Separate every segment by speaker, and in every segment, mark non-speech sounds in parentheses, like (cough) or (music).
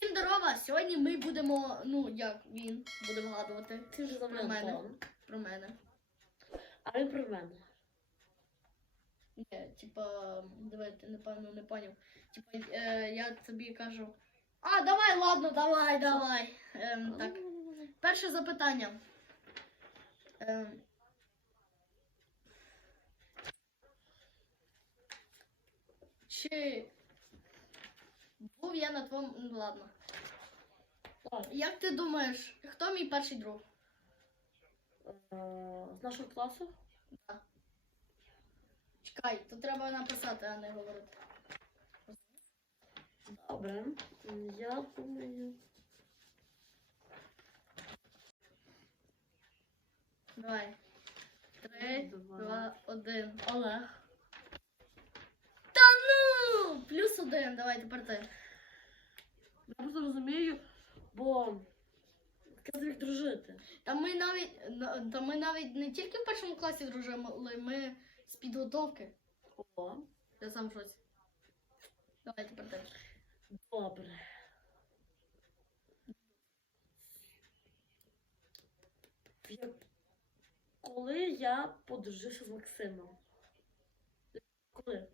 Speaker 1: Всім здорова! Сьогодні ми будемо, ну як він буде вгадувати
Speaker 2: Ти вже за
Speaker 1: Про мене. Про мене.
Speaker 2: А він про мене.
Speaker 1: Ні, типа, давай, ти напевно не поняв. Типа, е, я тобі кажу. А, давай, ладно, давай, давай. Ем, так, перше запитання. Ем, чи був я на твоєму. Ну, ладно. Як ти думаєш, хто мій перший друг?
Speaker 2: е, з нашого класу? Так.
Speaker 1: Чекай, то треба написати, а не говорити.
Speaker 2: Добре. Я думаю.
Speaker 1: Давай. Три,
Speaker 2: Два.
Speaker 1: два, один.
Speaker 2: Олег.
Speaker 1: Та ну! Плюс один, давай тепер ти.
Speaker 2: Я просто розумію, бо як дружити.
Speaker 1: Та ми навіть та ми навіть не тільки в першому класі дружимо, але ми з підготовки.
Speaker 2: О,
Speaker 1: Я сам шоці. Давай тепер ти.
Speaker 2: добре. Я... Коли я подружився з Максимом? Коли?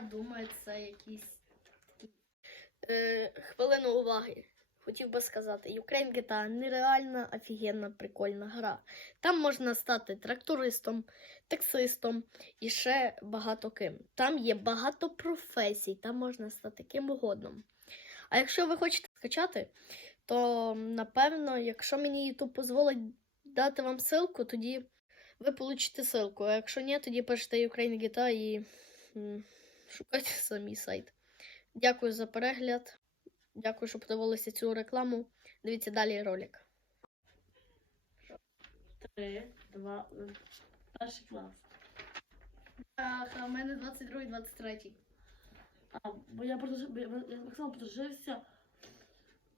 Speaker 1: Думаю, це якісь. Е, хвилину уваги. Хотів би сказати, Ukraine GTA нереальна, офігенна, прикольна гра. Там можна стати трактористом, таксистом і ще багато ким. Там є багато професій, там можна стати ким угодно. А якщо ви хочете скачати, то напевно, якщо мені YouTube дозволить дати вам ссылку, тоді ви получите ссылку. А якщо ні, тоді пишете Ukraine GTA і шукайте (laughs) самі сайт. Дякую за перегляд. Дякую, що подивилися цю рекламу. Дивіться далі ролик.
Speaker 2: Три, два, один. Перший клас.
Speaker 1: Ах, а в мене 22 23.
Speaker 2: А, бо я подружив, бо я, я так само подружився.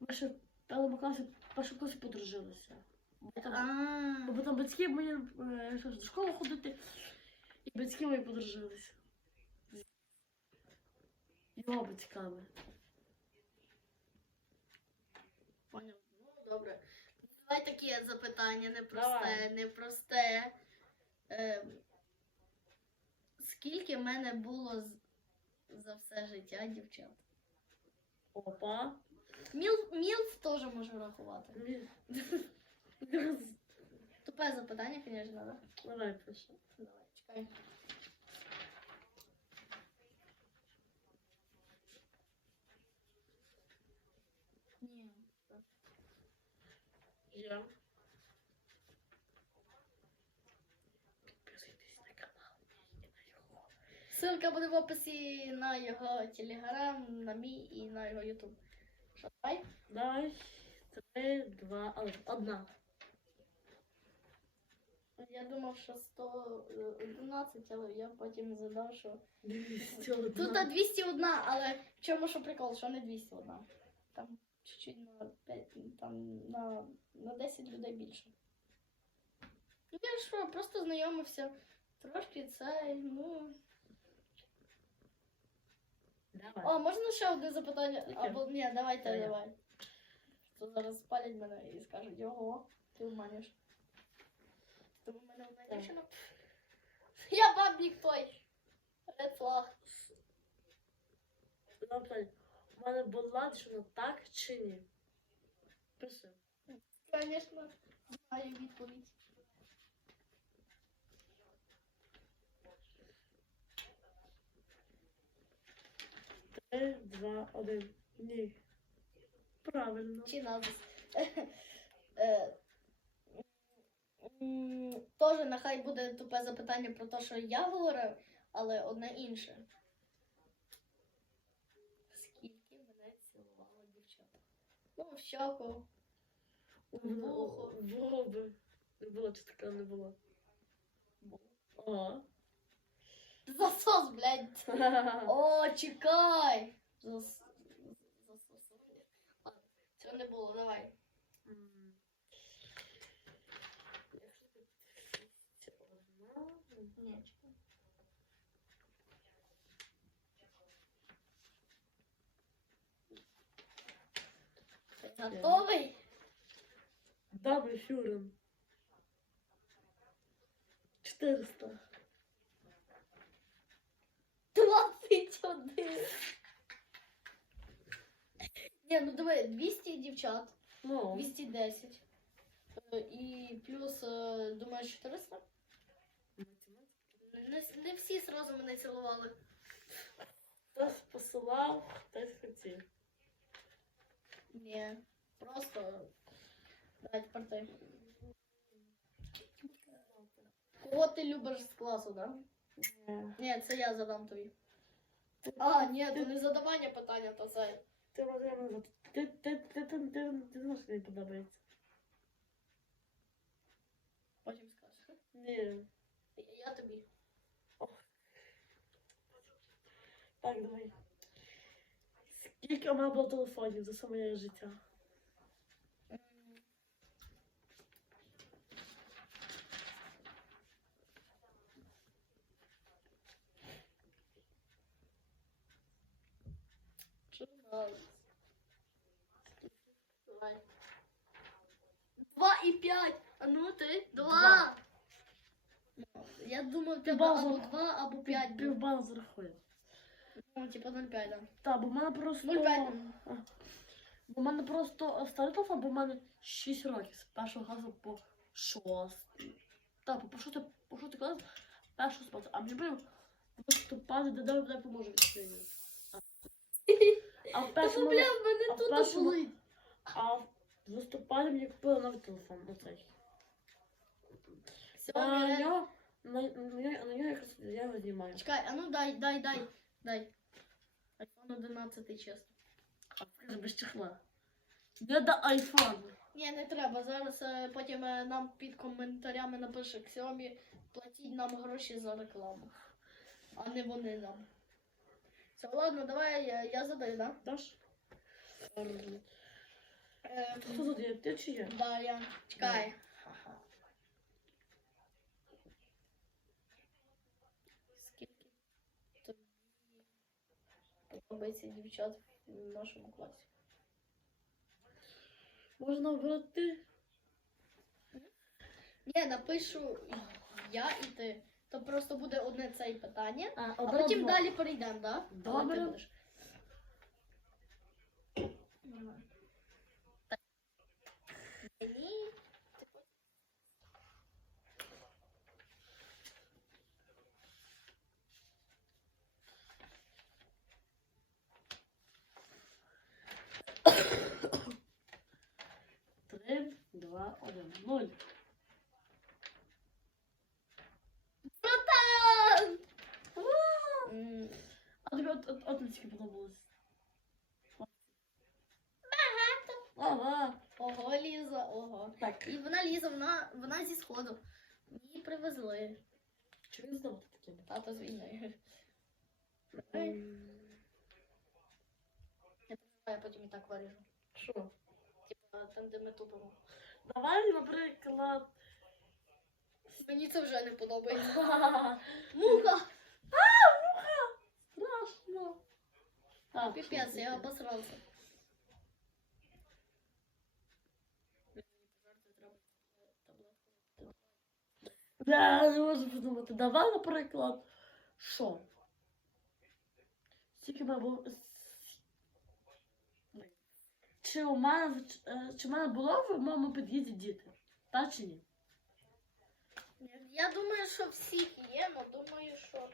Speaker 2: Ми ще в п'ятому класі, в першому класі подружилися. Бо там,
Speaker 1: А,
Speaker 2: бо там батьки мої е, що ж, до школи ходити, і батьки мої подружилися. З
Speaker 1: поняв. Ну, добре. Давай таке запитання, непросте,
Speaker 2: Давай.
Speaker 1: непросте. Ем, скільки в мене було з- за все життя дівчат?
Speaker 2: Опа.
Speaker 1: Міл, мілф теж можу рахувати. (laughs) Тупе запитання, звісно, да?
Speaker 2: пише.
Speaker 1: Давай, чекай. Ні.
Speaker 2: Я. Підписуйтесь на канал і на його.
Speaker 1: Ссылка буде в описі на його телеграм, на мій і на його ютуб. Що, давай?
Speaker 2: Давай. Три, два, один. Одна.
Speaker 1: Я думав, що 111, але я потім задав, що.
Speaker 2: Двісті
Speaker 1: Тут 201, але в чому що прикол, що не 201. Там чуть-чуть на 5, там на, на 10 людей більше. Ну я що, просто знайомився. Трошки це, ну.
Speaker 2: Давай.
Speaker 1: О, можна ще одне запитання?
Speaker 2: Яке?
Speaker 1: Або ні, давайте,
Speaker 2: Давай.
Speaker 1: давай. То зараз спалять мене і скажуть, ого, ти обманюєш. Тому в мене одна дівчина. Я бабник той. Red flag.
Speaker 2: Добре. У мене була дівчина так чи ні? Пиши.
Speaker 1: Звісно, знаю відповідь.
Speaker 2: Три, два, один. Ні. Правильно.
Speaker 1: Чи назис. Е, Тоже нехай буде тупе запитання про те, що я говорив, але одне інше. Скільки мене цілувало дівчата? Ну, в щоку. Вухо.
Speaker 2: Було би. Не було, чи таке не було. О.
Speaker 1: Засос, блядь. (laughs) О, чекай. Засос. Цього не було, давай. Ні, чекай. Готовий?
Speaker 2: Да, мы 400.
Speaker 1: 21. Ні, ну диви, 200 дівчат,
Speaker 2: Ну,
Speaker 1: 210. Е, І плюс, е, думаєш, 400? Не, с- не всі сразу мене цілували.
Speaker 2: хтось посилав, хтось хотів.
Speaker 1: Ні, просто. Давай тепер ти. Кого ти любиш з класу, да?
Speaker 2: Ні.
Speaker 1: Ні, це я задам тобі. А, ні, то не задавання питання, то це.
Speaker 2: Ти Вадим, ти, ти, ти, ти, ти, ти знаєш, мені подобається.
Speaker 1: Потім скажеш.
Speaker 2: Ні.
Speaker 1: Я тобі.
Speaker 2: Так, давай. Скільки у мене було телефонів за все моє життя?
Speaker 1: М. Чудовиць. Давай. Два і п'ять. А ну ти? Два.
Speaker 2: Два.
Speaker 1: В або два, або п'ять. було.
Speaker 2: Півбана зарахує.
Speaker 1: Ну, типа 0,5, да.
Speaker 2: Так, бо в мене просто.
Speaker 1: 0,5.
Speaker 2: А. Бо в мене просто старий телефон, бо в мене 6 років з першого класу по шостий. Так, по шостий, по шостий клас, першого спати. А мені прям пане додав, не поможе відчинити. А в (laughs)
Speaker 1: Та
Speaker 2: першому,
Speaker 1: бля, в мене
Speaker 2: а
Speaker 1: тут
Speaker 2: першому- а в листопаді мені купили новий телефон, оцей.
Speaker 1: Все,
Speaker 2: А нього, на, на, на нього якраз я його знімаю.
Speaker 1: Чекай, а ну дай, дай, дай, дай. iPhone 11 чесно.
Speaker 2: А покажи без чехла. Не до айфону.
Speaker 1: Ні, не треба. Зараз е, потім е, нам під коментарями напише Xiaomi, платіть нам гроші за рекламу. А не вони нам. Все, ладно, давай я, я задаю, да?
Speaker 2: Даш?
Speaker 1: Е,
Speaker 2: Хто тут є? Ти чи я?
Speaker 1: да, я. Чекай. Ага. Скільки тобі подобається дівчат в нашому класі?
Speaker 2: Можна обрати?
Speaker 1: Ні, напишу я і ти. То просто буде одне це і питання.
Speaker 2: А,
Speaker 1: А потім далі перейдемо, да?
Speaker 2: Добре.
Speaker 1: Ти будеш. Так. Ні.
Speaker 2: Три, два, один, нуль. А тобі от, от, от наскільки подобалось?
Speaker 1: Багато.
Speaker 2: Ага.
Speaker 1: Ого, Ліза, ого.
Speaker 2: Так.
Speaker 1: І вона Ліза, вона, вона зі сходу. Її привезли.
Speaker 2: Чи він знав таке?
Speaker 1: Тато з війни. Я потім і так виріжу.
Speaker 2: Що?
Speaker 1: Типа там, де ми тупимо.
Speaker 2: Давай, наприклад.
Speaker 1: Мені це вже не подобається.
Speaker 2: Ха-ха-ха. (laughs)
Speaker 1: Муха!
Speaker 2: Страшно. Так,
Speaker 1: Піпець,
Speaker 2: що
Speaker 1: я
Speaker 2: таке?
Speaker 1: обосрався.
Speaker 2: Да, не можу подумати. Давай, наприклад, що? Скільки в мене було. Чи у мене, в- е, чи в мене було в моєму під'їзді діти? Та чи ні?
Speaker 1: Я думаю, що всіх є, але думаю, що.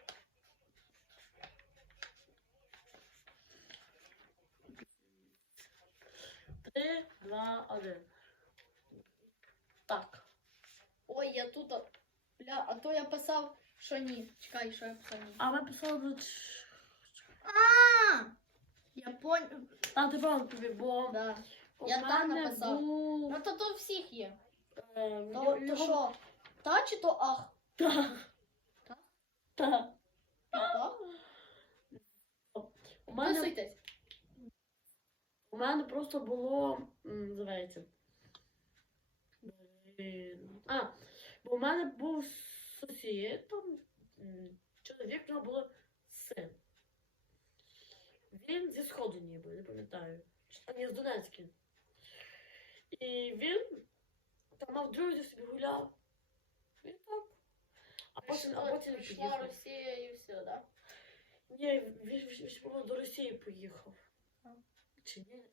Speaker 2: Три, два, один. Так.
Speaker 1: Ой, я тут. Бля, а то я писав, що ні. Чекай, що я писав ні.
Speaker 2: А ми писали
Speaker 1: А! Я понял.
Speaker 2: А, ти правильно тобі, бо
Speaker 1: Да.
Speaker 2: у
Speaker 1: Я так
Speaker 2: мене
Speaker 1: написав.
Speaker 2: був...
Speaker 1: Ну то то всіх є.
Speaker 2: е,
Speaker 1: То,
Speaker 2: його-
Speaker 1: то що? Та чи то ах?
Speaker 2: Так.
Speaker 1: Так?
Speaker 2: Так.
Speaker 1: Так?
Speaker 2: У мене
Speaker 1: Писуйтесь.
Speaker 2: У мене просто було. м, Називається. Блін. А, бо у мене був сусід, там м, чоловік, у нього було син. Він зі сходу ніби, не пам'ятаю. Чи- А ні, з Донецьки. І він там мав друзів собі гуляв. І так. А потім, а потім
Speaker 1: Прийшла
Speaker 2: поїхав.
Speaker 1: Росія і все, да?
Speaker 2: Ні, він, він, він, він до Росії поїхав.
Speaker 1: А.
Speaker 2: Чи ні?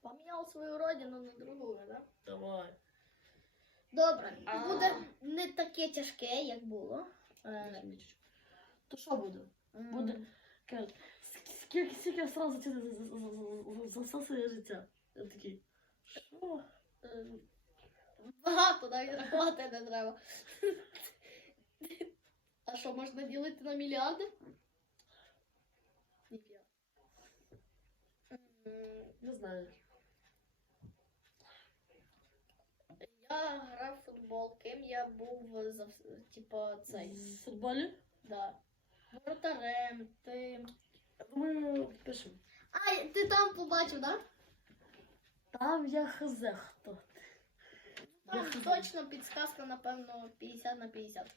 Speaker 1: Поміняв свою родину на другу, да?
Speaker 2: Давай.
Speaker 1: Добре,
Speaker 2: А.
Speaker 1: буде не таке тяжке, як було. Е,
Speaker 2: То що буде? Буде. Кажуть, «Ск- Скільки, скільки я сразу ціни за, за, за, за, за все своє життя? Я такий, що?
Speaker 1: е, Багато навіть рахувати не треба. А що, можна ділити на мільярди? Ніфіга. М,
Speaker 2: Не знаю.
Speaker 1: Я грав в футбол, ким я був за вс- типа цей.
Speaker 2: В футболі?
Speaker 1: Да. Воротарем, ти.
Speaker 2: Я думаю, пишемо.
Speaker 1: А, ти там побачив, да?
Speaker 2: Там я хз хто.
Speaker 1: Там
Speaker 2: Я хз.
Speaker 1: точно підсказка, напевно, 50 на 50.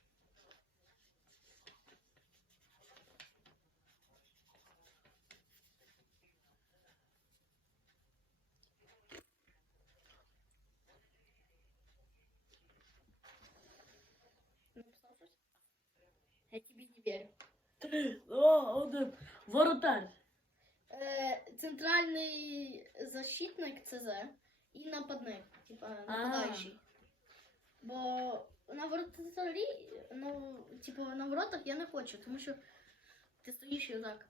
Speaker 1: Написав щось? Я тобі не вірю. (laughs)
Speaker 2: Два, один. Воротар.
Speaker 1: Е, центральний защитник ЦЗ і нападник, типа нападаючий. Бо на воротарі, ну, типу, на воротах я не хочу, тому що ти стоїш і отак.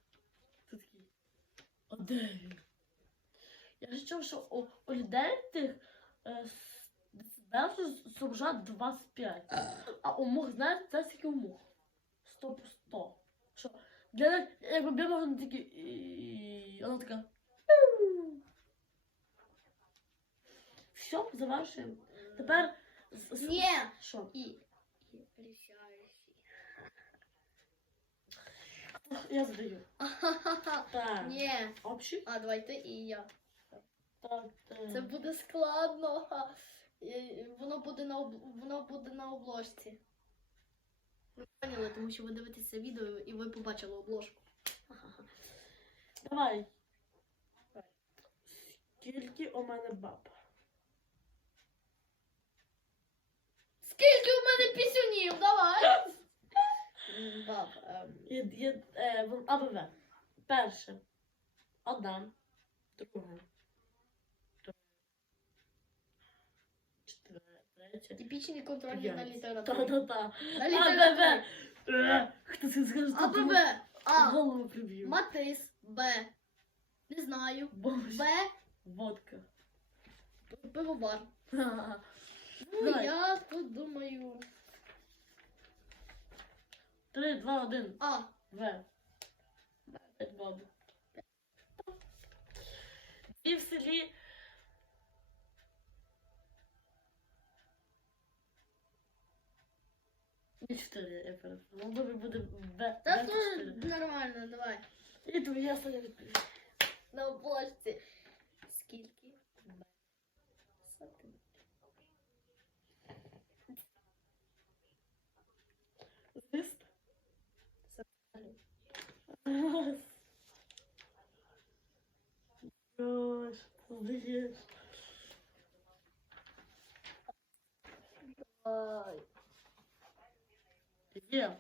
Speaker 2: Ти такий. Він? Я ж чув, що у, у людей тих е, зображають 25. А у мух, знаєте, це скільки у мух? 100 по 100. Що? Для них, якби бігла, вона такі. і Вона така. Все, завершуємо. Тепер.
Speaker 1: Ні!
Speaker 2: Що?
Speaker 1: І.
Speaker 2: Я задаю. (laughs) Так.
Speaker 1: Ні.
Speaker 2: Общий?
Speaker 1: А, давай ти і я.
Speaker 2: Так. е,
Speaker 1: Це буде складно. (laughs) Воно буде на об... воно буде на обложці. Ви поняли, тому що ви дивитеся відео і ви побачили обложку.
Speaker 2: Давай. Скільки у мене баб?
Speaker 1: Скільки у мене пісюнів? Давай. Баб. ем,
Speaker 2: Є, є, е, в- А, Перше. Одна. Друга. Четверта. Третя.
Speaker 1: Типічні контрольні на
Speaker 2: П'ять.
Speaker 1: літературі.
Speaker 2: Та-та-та.
Speaker 1: На
Speaker 2: А, Б. Е, Хто це скаже?
Speaker 1: А, Б, Б. А.
Speaker 2: Голову приб'ю.
Speaker 1: Матис. Б. Не знаю.
Speaker 2: Боже.
Speaker 1: Б.
Speaker 2: Водка.
Speaker 1: Пивовар.
Speaker 2: Ха-ха.
Speaker 1: Ну,
Speaker 2: Давай.
Speaker 1: я тут думаю.
Speaker 2: Три, два, один.
Speaker 1: А.
Speaker 2: В. П'ять баб. І в селі. І чотири, я перепрошую. Ну, добре буде Б.
Speaker 1: Та то
Speaker 2: чотири.
Speaker 1: нормально, давай.
Speaker 2: І твоя своя відповідь.
Speaker 1: На обложці. Скільки? Б. Сантиметрів.
Speaker 2: Зист. Гош, здаєш.
Speaker 1: Давай.
Speaker 2: Є.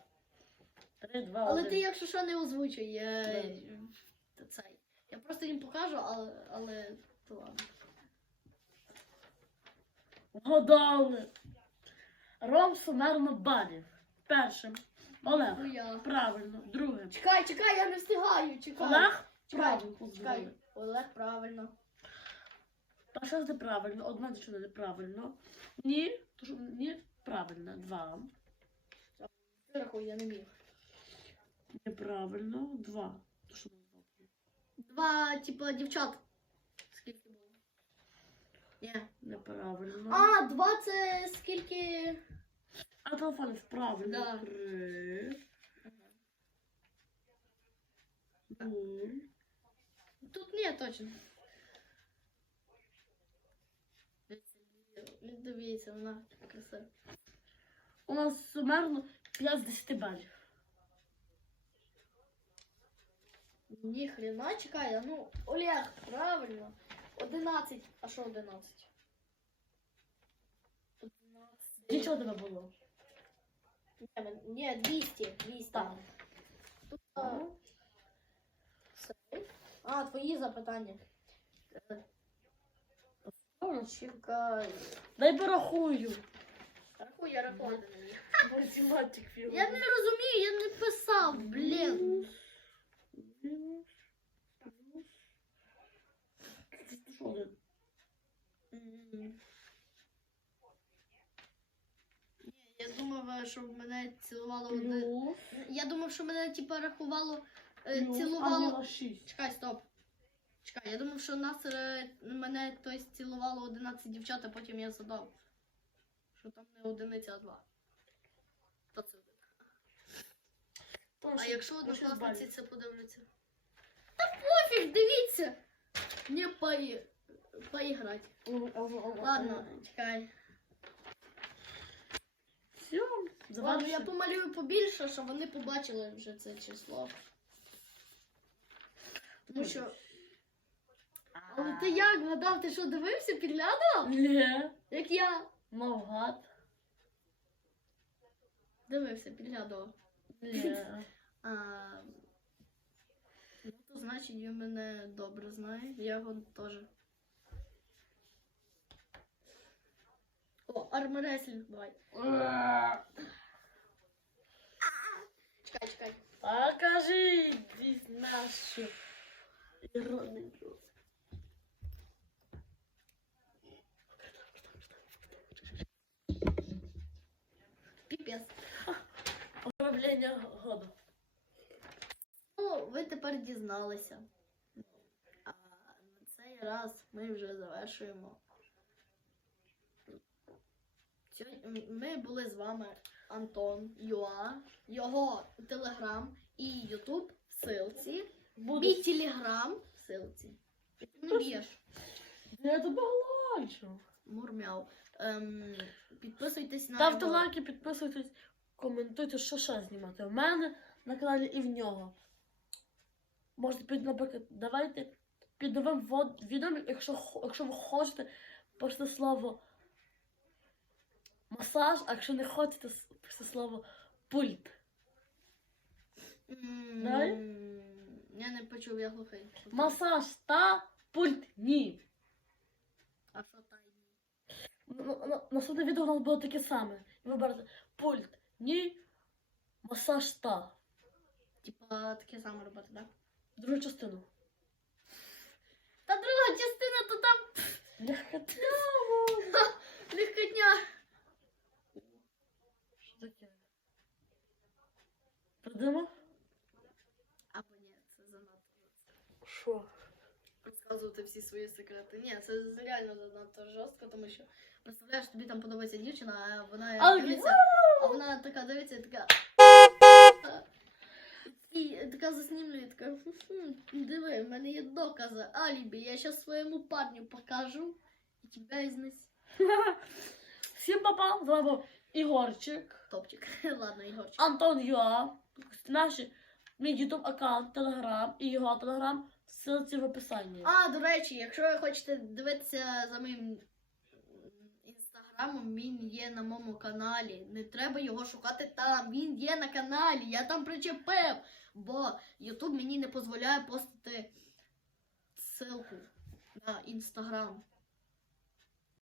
Speaker 2: Три, два,
Speaker 1: Але
Speaker 2: один.
Speaker 1: ти, якщо що, не озвучуй. Я...
Speaker 2: Да.
Speaker 1: та цей. Я просто їм покажу, але, але то ладно.
Speaker 2: Вгадали. Ром сумерно балів. Першим. Олег.
Speaker 1: Ну я.
Speaker 2: Правильно. Другим.
Speaker 1: Чекай, чекай, я не встигаю. Чекай.
Speaker 2: Олег.
Speaker 1: чекай,
Speaker 2: Правильно.
Speaker 1: чекай. Олег, правильно.
Speaker 2: Перша неправильно. Одна дівчина неправильно. Ні. то що- Ні. Правильно. Два.
Speaker 1: Рахуй, я не міг.
Speaker 2: Неправильно. Два. То що не два?
Speaker 1: Два, типа, дівчат. Скільки було? Ні.
Speaker 2: Неправильно.
Speaker 1: А, два це скільки.
Speaker 2: А телефон правильно.
Speaker 1: Да.
Speaker 2: Три. Нуль.
Speaker 1: Тут ні, точно. Не дивіться, вона красива.
Speaker 2: У нас сумерно 5 з 10 балів.
Speaker 1: Ні хрена, чекай, а ну, Олег, правильно. 11. А що 11? 11.
Speaker 2: Нічого тебе було.
Speaker 1: Ні, мен- Ні, 200. 200.
Speaker 2: Так.
Speaker 1: Тут, а, це. А, твої запитання. Е, Чекай.
Speaker 2: Дай порахую.
Speaker 1: Рахуй, я рахувати не вмію.
Speaker 2: Математик
Speaker 1: Я не розумію, я не писав, блін. Я думав, е, що мене цілувало одне.
Speaker 2: Плюс,
Speaker 1: Я думав, що мене типа рахувало, е,
Speaker 2: плюс,
Speaker 1: цілувало.
Speaker 2: а не 6.
Speaker 1: Чекай, стоп. Чекай, я думав, що нас е, мене хтось цілувало 11 дівчат, а потім я задав. Що там не одиниця, а два. Та це один. А якщо однокласниці це подивляться? Та пофіг, дивіться! Не пої... поіграти. Ладно, чекай.
Speaker 2: Все,
Speaker 1: Ладно, я помалюю побільше, щоб вони побачили вже це число. Тому що. Але ти як вгадав? Ти що дивився, підглядав?
Speaker 2: Ні,
Speaker 1: Як я
Speaker 2: навгад.
Speaker 1: дивився, підглядав.
Speaker 2: Ні. (laughs)
Speaker 1: А, ну, то значить він мене добре знає. Я його теж. О, армреслінг, давай. Чекай, чекай.
Speaker 2: Покажи здесь нашу иронию. Поздравление года.
Speaker 1: Ну, ви тепер дізналися. А на цей раз ми вже завершуємо. Ми були з вами Антон Юа, його телеграм і Ютуб в силці. Мій телеграм в силці. Не б'єш.
Speaker 2: Я тебе гладжу.
Speaker 1: Мурмяу. Ем, підписуйтесь на
Speaker 2: Ставте
Speaker 1: його-
Speaker 2: лайки, підписуйтесь, коментуйте, що ще знімати. У мене на каналі і в нього. Можете під, наприклад, давайте під новим відео, якщо, якщо ви хочете, пишете слово масаж, а якщо не хочете, пишете слово пульт.
Speaker 1: М,
Speaker 2: Давай.
Speaker 1: Я не почув, я глухий.
Speaker 2: Масаж та пульт ні.
Speaker 1: А що тайні?
Speaker 2: На- на- Наступне відео у нас було таке саме. Ви берете пульт ні, масаж та.
Speaker 1: Типа таке саме робити, так?
Speaker 2: Другу частину.
Speaker 1: Та друга частина то там (laughs) легкотня.
Speaker 2: Що таке? Придумав?
Speaker 1: Або ні, це занадто.
Speaker 2: Що?
Speaker 1: Розказувати всі свої секрети. Ні, це реально занадто жорстко, тому що представляєш, тобі там подобається дівчина, а вона дивиться, а вона така дивиться і така. І така заснімлює, така диви, в мене є докази, алібі, я щас своєму парню покажу і тебе ізнес. (laughs)
Speaker 2: Всім папа, з вами був Ігорчик,
Speaker 1: Топчик. (laughs) Ладно, Ігорчик.
Speaker 2: Антон Юа, наш мій ютуб аккаунт, телеграм і його телеграм, ссылці в описанні.
Speaker 1: А, до речі, якщо ви хочете дивитися за моїм інстаграмом, він є на моєму каналі. Не треба його шукати там. Він є на каналі. Я там причепив. Бо Ютуб мені не дозволяє постити ссылку на інстаграм.